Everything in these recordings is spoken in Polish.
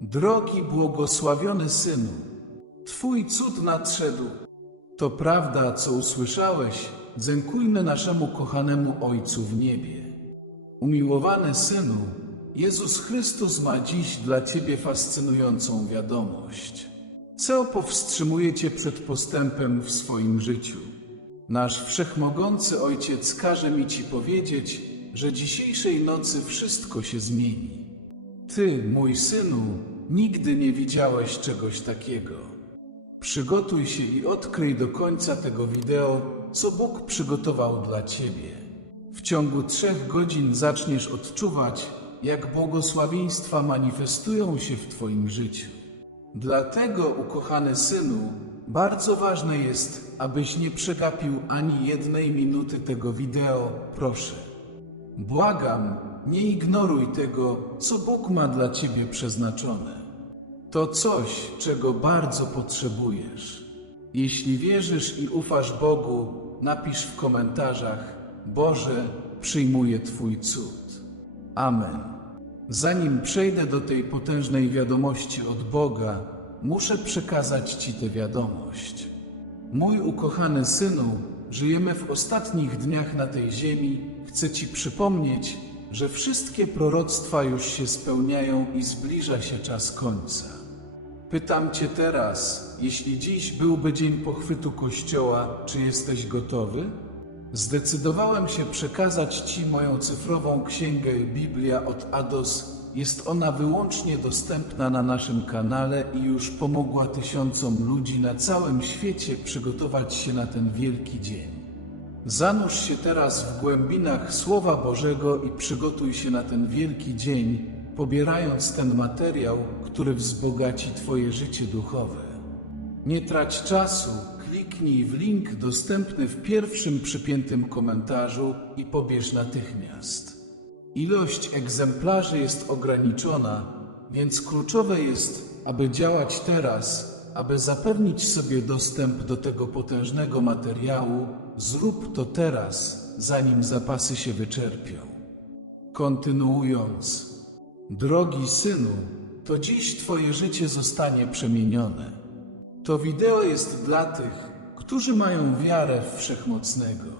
Drogi błogosławiony synu, Twój cud nadszedł. To prawda, co usłyszałeś, dziękujmy naszemu kochanemu Ojcu w niebie. Umiłowany synu, Jezus Chrystus ma dziś dla Ciebie fascynującą wiadomość. Co powstrzymuje Cię przed postępem w swoim życiu? Nasz wszechmogący Ojciec każe mi Ci powiedzieć, że dzisiejszej nocy wszystko się zmieni. Ty, mój synu, nigdy nie widziałeś czegoś takiego. Przygotuj się i odkryj do końca tego wideo, co Bóg przygotował dla Ciebie. W ciągu trzech godzin zaczniesz odczuwać, jak błogosławieństwa manifestują się w Twoim życiu. Dlatego, ukochany synu, bardzo ważne jest, abyś nie przegapił ani jednej minuty tego wideo, proszę. Błagam, nie ignoruj tego, co Bóg ma dla Ciebie przeznaczone. To coś, czego bardzo potrzebujesz. Jeśli wierzysz i ufasz Bogu, napisz w komentarzach: Boże, przyjmuję Twój cud. Amen. Zanim przejdę do tej potężnej wiadomości od Boga, muszę przekazać Ci tę wiadomość. Mój ukochany synu, żyjemy w ostatnich dniach na tej ziemi. Chcę Ci przypomnieć, że wszystkie proroctwa już się spełniają i zbliża się czas końca. Pytam Cię teraz, jeśli dziś byłby dzień pochwytu Kościoła, czy jesteś gotowy? Zdecydowałem się przekazać Ci moją cyfrową księgę Biblia od Ados. Jest ona wyłącznie dostępna na naszym kanale i już pomogła tysiącom ludzi na całym świecie przygotować się na ten wielki dzień. Zanurz się teraz w głębinach Słowa Bożego i przygotuj się na ten wielki dzień, pobierając ten materiał, który wzbogaci Twoje życie duchowe. Nie trać czasu, kliknij w link dostępny w pierwszym przypiętym komentarzu i pobierz natychmiast. Ilość egzemplarzy jest ograniczona, więc kluczowe jest, aby działać teraz, aby zapewnić sobie dostęp do tego potężnego materiału. Zrób to teraz, zanim zapasy się wyczerpią. Kontynuując, drogi synu, to dziś Twoje życie zostanie przemienione. To wideo jest dla tych, którzy mają wiarę w Wszechmocnego,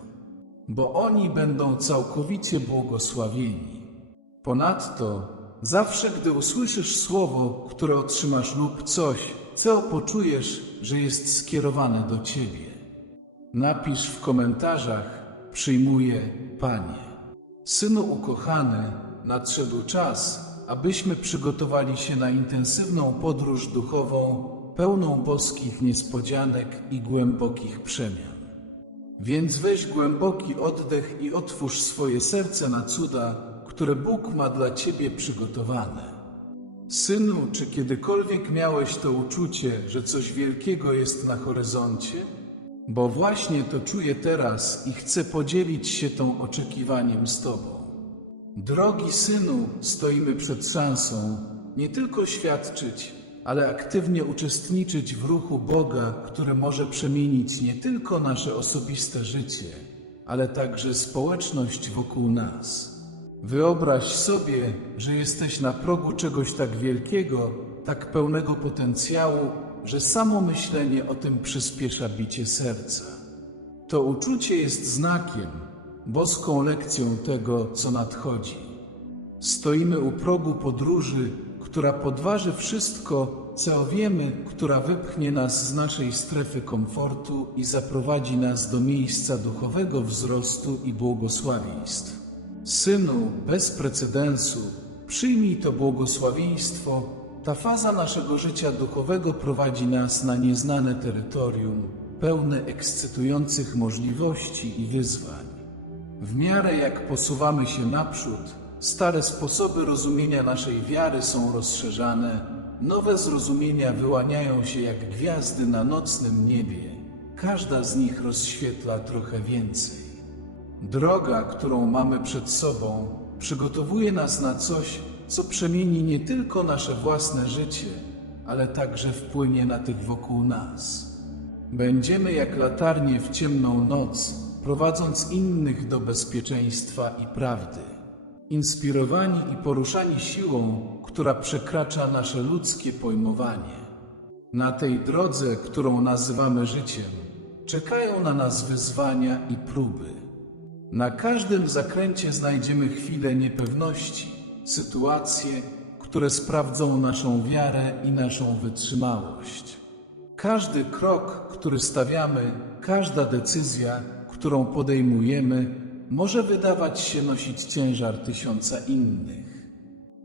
bo oni będą całkowicie błogosławieni. Ponadto, zawsze gdy usłyszysz słowo, które otrzymasz lub coś, co poczujesz, że jest skierowane do Ciebie, napisz w komentarzach: Przyjmuję, Panie. Synu ukochany, nadszedł czas, abyśmy przygotowali się na intensywną podróż duchową, pełną boskich niespodzianek i głębokich przemian. Więc weź głęboki oddech i otwórz swoje serce na cuda, które Bóg ma dla Ciebie przygotowane. Synu, czy kiedykolwiek miałeś to uczucie, że coś wielkiego jest na horyzoncie? Bo właśnie to czuję teraz i chcę podzielić się tą oczekiwaniem z Tobą. Drogi synu, stoimy przed szansą nie tylko świadczyć, ale aktywnie uczestniczyć w ruchu Boga, który może przemienić nie tylko nasze osobiste życie, ale także społeczność wokół nas. Wyobraź sobie, że jesteś na progu czegoś tak wielkiego, tak pełnego potencjału, że samo myślenie o tym przyspiesza bicie serca. To uczucie jest znakiem, boską lekcją tego, co nadchodzi. Stoimy u progu podróży, która podważy wszystko, co wiemy, która wypchnie nas z naszej strefy komfortu i zaprowadzi nas do miejsca duchowego wzrostu i błogosławieństw. Synu, bez precedensu, przyjmij to błogosławieństwo. Ta faza naszego życia duchowego prowadzi nas na nieznane terytorium, pełne ekscytujących możliwości i wyzwań. W miarę jak posuwamy się naprzód, stare sposoby rozumienia naszej wiary są rozszerzane, nowe zrozumienia wyłaniają się jak gwiazdy na nocnym niebie. Każda z nich rozświetla trochę więcej. Droga, którą mamy przed sobą, przygotowuje nas na coś, co przemieni nie tylko nasze własne życie, ale także wpłynie na tych wokół nas. Będziemy jak latarnie w ciemną noc, prowadząc innych do bezpieczeństwa i prawdy. inspirowani i poruszani siłą, która przekracza nasze ludzkie pojmowanie. Na tej drodze, którą nazywamy życiem, czekają na nas wyzwania i próby. Na każdym zakręcie znajdziemy chwile niepewności, sytuacje, które sprawdzą naszą wiarę i naszą wytrzymałość. Każdy krok, który stawiamy, każda decyzja, którą podejmujemy, może wydawać się nosić ciężar tysiąca innych.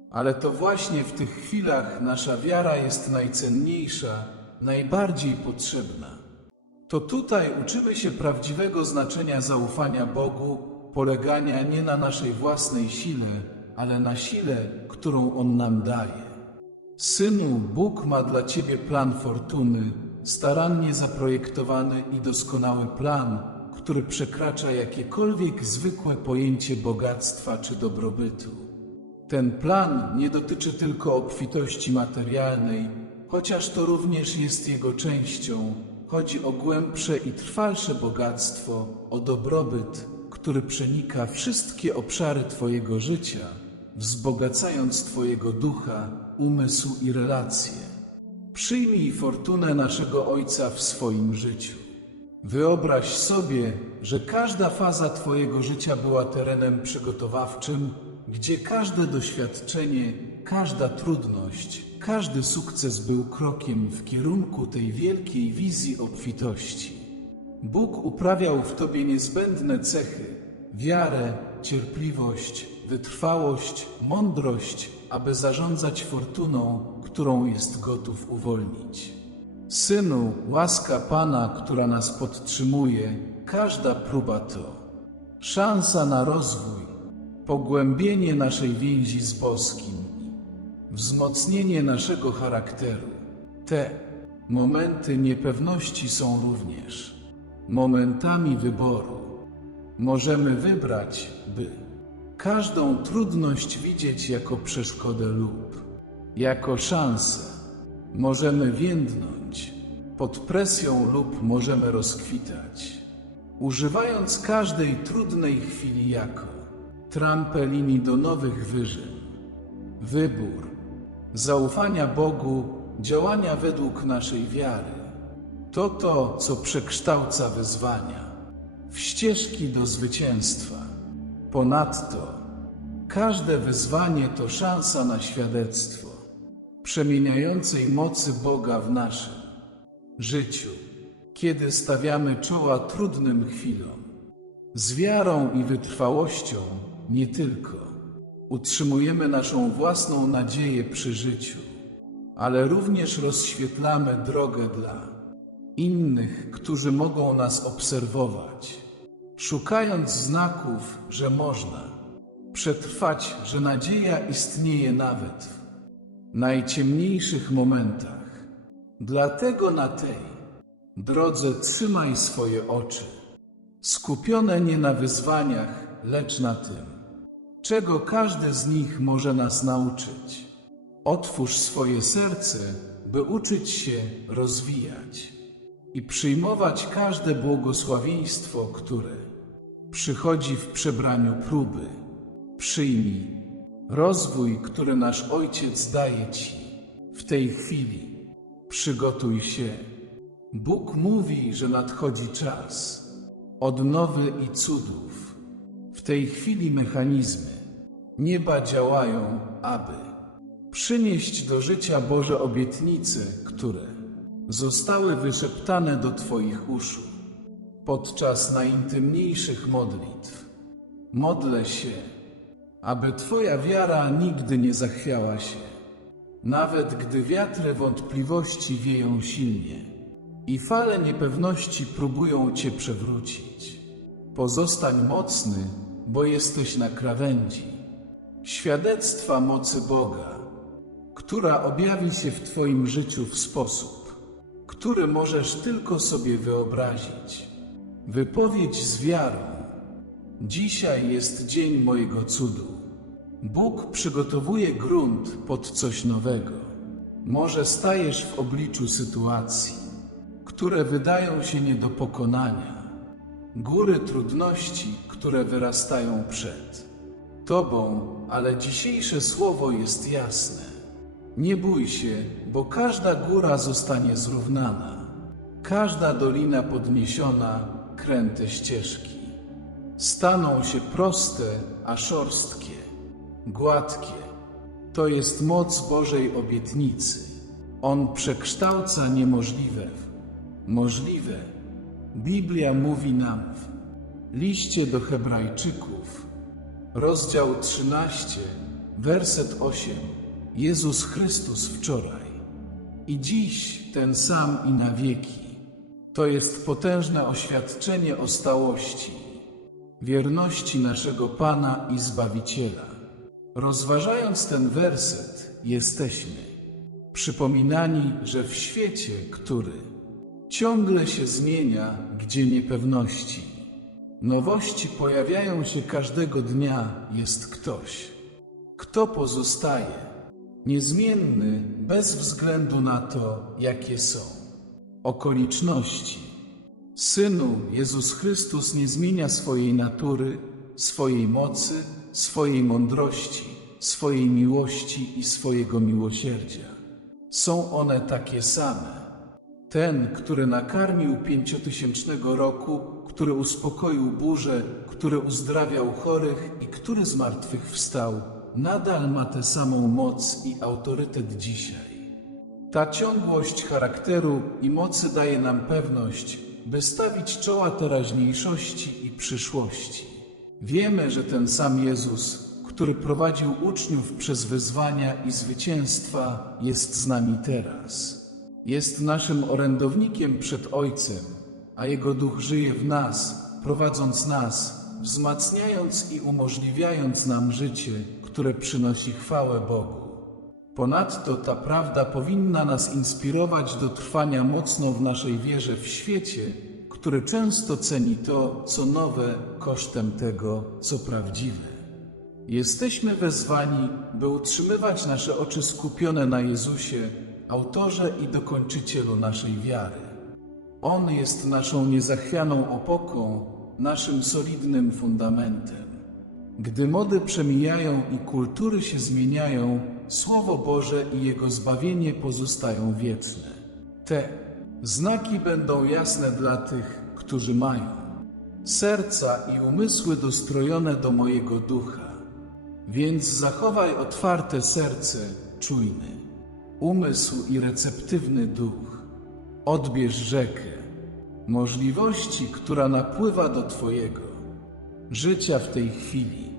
Ale to właśnie w tych chwilach nasza wiara jest najcenniejsza, najbardziej potrzebna. To tutaj uczymy się prawdziwego znaczenia zaufania Bogu, polegania nie na naszej własnej sile, ale na sile, którą On nam daje. Synu, Bóg ma dla ciebie plan fortuny, starannie zaprojektowany i doskonały plan, który przekracza jakiekolwiek zwykłe pojęcie bogactwa czy dobrobytu. Ten plan nie dotyczy tylko obfitości materialnej, chociaż to również jest jego częścią. Chodzi o głębsze i trwalsze bogactwo, o dobrobyt, który przenika wszystkie obszary Twojego życia, wzbogacając Twojego ducha, umysł i relacje. Przyjmij fortunę naszego Ojca w swoim życiu. Wyobraź sobie, że każda faza Twojego życia była terenem przygotowawczym, gdzie każde doświadczenie, każda trudność, każdy sukces był krokiem w kierunku tej wielkiej wizji obfitości. Bóg uprawiał w Tobie niezbędne cechy wiarę, cierpliwość, wytrwałość, mądrość, aby zarządzać fortuną, którą jest gotów uwolnić. Synu, łaska Pana, która nas podtrzymuje, każda próba to szansa na rozwój, pogłębienie naszej więzi z Boskim, wzmocnienie naszego charakteru. Te momenty niepewności są również momentami wyboru. Możemy wybrać, by każdą trudność widzieć jako przeszkodę lub jako szansę. Możemy więdnąć pod presją lub możemy rozkwitać, używając każdej trudnej chwili jako trampolini do nowych wyżyn. Wybór zaufania Bogu, działania według naszej wiary. To to, co przekształca wyzwania w ścieżki do zwycięstwa. Ponadto każde wyzwanie to szansa na świadectwo przemieniającej mocy Boga w naszym życiu, kiedy stawiamy czoła trudnym chwilom. Z wiarą i wytrwałością nie tylko utrzymujemy naszą własną nadzieję przy życiu, ale również rozświetlamy drogę dla innych, którzy mogą nas obserwować, szukając znaków, że można przetrwać, że nadzieja istnieje nawet w najciemniejszych momentach. Dlatego na tej drodze trzymaj swoje oczy, skupione nie na wyzwaniach, lecz na tym, czego każdy z nich może nas nauczyć. Otwórz swoje serce, by uczyć się rozwijać i przyjmować każde błogosławieństwo, które przychodzi w przebraniu próby. Przyjmij rozwój, który nasz Ojciec daje Ci w tej chwili. Przygotuj się. Bóg mówi, że nadchodzi czas odnowy i cudów. W tej chwili mechanizmy nieba działają, aby przynieść do życia Boże obietnice, które zostały wyszeptane do Twoich uszu podczas najintymniejszych modlitw. Modlę się, aby Twoja wiara nigdy nie zachwiała się, nawet gdy wiatry wątpliwości wieją silnie i fale niepewności próbują Cię przewrócić. Pozostań mocny, bo jesteś na krawędzi świadectwa mocy Boga, która objawi się w Twoim życiu w sposób, który możesz tylko sobie wyobrazić. Wypowiedź z wiarą. Dzisiaj jest dzień mojego cudu. Bóg przygotowuje grunt pod coś nowego. Może stajesz w obliczu sytuacji, które wydają się nie do pokonania, góry trudności, które wyrastają przed Tobą, ale dzisiejsze słowo jest jasne. Nie bój się, bo każda góra zostanie zrównana, każda dolina podniesiona, kręte ścieżki. Staną się proste, a szorstkie, gładkie. To jest moc Bożej obietnicy. On przekształca niemożliwe w możliwe. Biblia mówi nam w liście do Hebrajczyków, rozdział 13, werset 8. Jezus Chrystus wczoraj i dziś ten sam i na wieki. To jest potężne oświadczenie o stałości, wierności naszego Pana i Zbawiciela. Rozważając ten werset, jesteśmy przypominani, że w świecie, który ciągle się zmienia, gdzie niepewności, nowości pojawiają się każdego dnia, jest ktoś, kto pozostaje niezmienny bez względu na to, jakie są okoliczności. Synu, Jezus Chrystus nie zmienia swojej natury, swojej mocy, swojej mądrości, swojej miłości i swojego miłosierdzia. Są one takie same. Ten, który nakarmił pięciotysięcznego roku, który uspokoił burzę, który uzdrawiał chorych i który z martwych wstał, nadal ma tę samą moc i autorytet dzisiaj. Ta ciągłość charakteru i mocy daje nam pewność, by stawić czoła teraźniejszości i przyszłości. Wiemy, że ten sam Jezus, który prowadził uczniów przez wyzwania i zwycięstwa, jest z nami teraz. Jest naszym orędownikiem przed Ojcem, a Jego Duch żyje w nas, prowadząc nas, wzmacniając i umożliwiając nam życie, które przynosi chwałę Bogu. Ponadto ta prawda powinna nas inspirować do trwania mocno w naszej wierze w świecie, który często ceni to, co nowe, kosztem tego, co prawdziwe. Jesteśmy wezwani, by utrzymywać nasze oczy skupione na Jezusie, autorze i dokończycielu naszej wiary. On jest naszą niezachwianą opoką, naszym solidnym fundamentem. Gdy mody przemijają i kultury się zmieniają, Słowo Boże i Jego zbawienie pozostają wieczne. Te znaki będą jasne dla tych, którzy mają serca i umysły dostrojone do mojego ducha. Więc zachowaj otwarte serce, czujny, umysł i receptywny duch. Odbierz rzekę możliwości, która napływa do Twojego życia w tej chwili.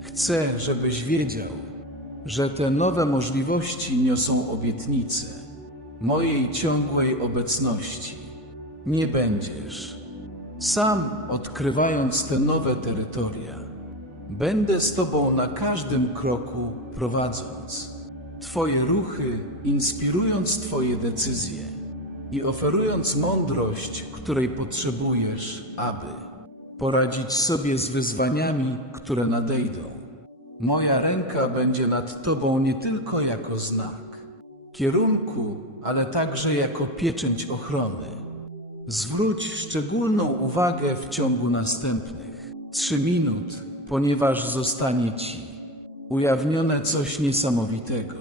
Chcę, żebyś wiedział, że te nowe możliwości niosą obietnicę mojej ciągłej obecności. Nie będziesz sam odkrywając te nowe terytoria. Będę z Tobą na każdym kroku prowadząc Twoje ruchy, inspirując Twoje decyzje i oferując mądrość, której potrzebujesz, aby poradzić sobie z wyzwaniami, które nadejdą. Moja ręka będzie nad Tobą nie tylko jako znak kierunku, ale także jako pieczęć ochrony. Zwróć szczególną uwagę w ciągu następnych trzy minut, ponieważ zostanie Ci ujawnione coś niesamowitego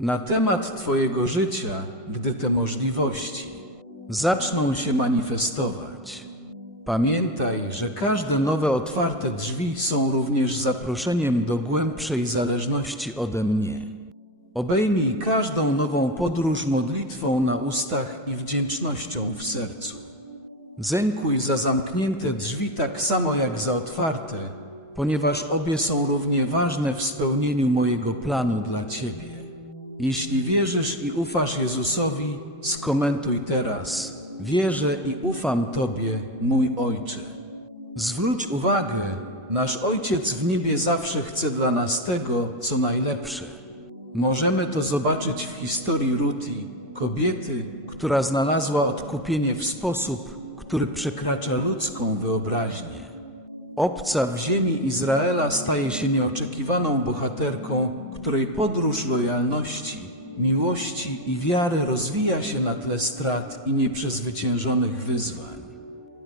na temat Twojego życia, gdy te możliwości zaczną się manifestować. Pamiętaj, że każde nowe otwarte drzwi są również zaproszeniem do głębszej zależności ode mnie. Obejmij każdą nową podróż modlitwą na ustach i wdzięcznością w sercu. Zękuj za zamknięte drzwi tak samo jak za otwarte, ponieważ obie są równie ważne w spełnieniu mojego planu dla Ciebie. Jeśli wierzysz i ufasz Jezusowi, skomentuj teraz. Wierzę i ufam Tobie, mój Ojcze. Zwróć uwagę, nasz Ojciec w niebie zawsze chce dla nas tego, co najlepsze. Możemy to zobaczyć w historii Ruti, kobiety, która znalazła odkupienie w sposób, który przekracza ludzką wyobraźnię. Obca w ziemi Izraela staje się nieoczekiwaną bohaterką, której podróż lojalności, miłości i wiary rozwija się na tle strat i nieprzezwyciężonych wyzwań.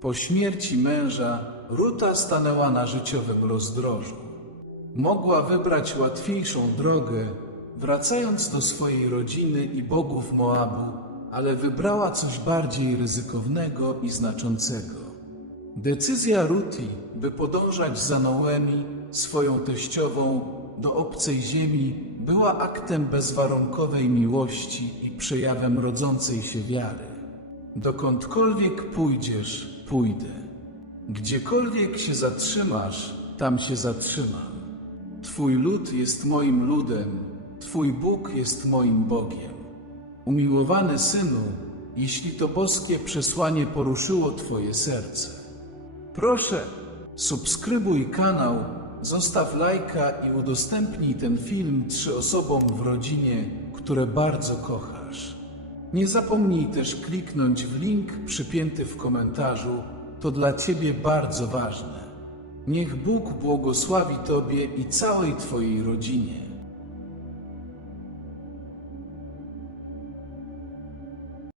Po śmierci męża Ruta stanęła na życiowym rozdrożu. Mogła wybrać łatwiejszą drogę, wracając do swojej rodziny i bogów Moabu, ale wybrała coś bardziej ryzykownego i znaczącego. Decyzja Ruti, by podążać za Noemi, swoją teściową, do obcej ziemi, była aktem bezwarunkowej miłości i przejawem rodzącej się wiary. Dokądkolwiek pójdziesz, pójdę. Gdziekolwiek się zatrzymasz, tam się zatrzymam. Twój lud jest moim ludem, Twój Bóg jest moim Bogiem. Umiłowany synu, jeśli to boskie przesłanie poruszyło Twoje serce, proszę, subskrybuj kanał, zostaw lajka i udostępnij ten film trzy osobom w rodzinie, które bardzo kochasz. Nie zapomnij też kliknąć w link przypięty w komentarzu, to dla Ciebie bardzo ważne. Niech Bóg błogosławi Tobie i całej Twojej rodzinie.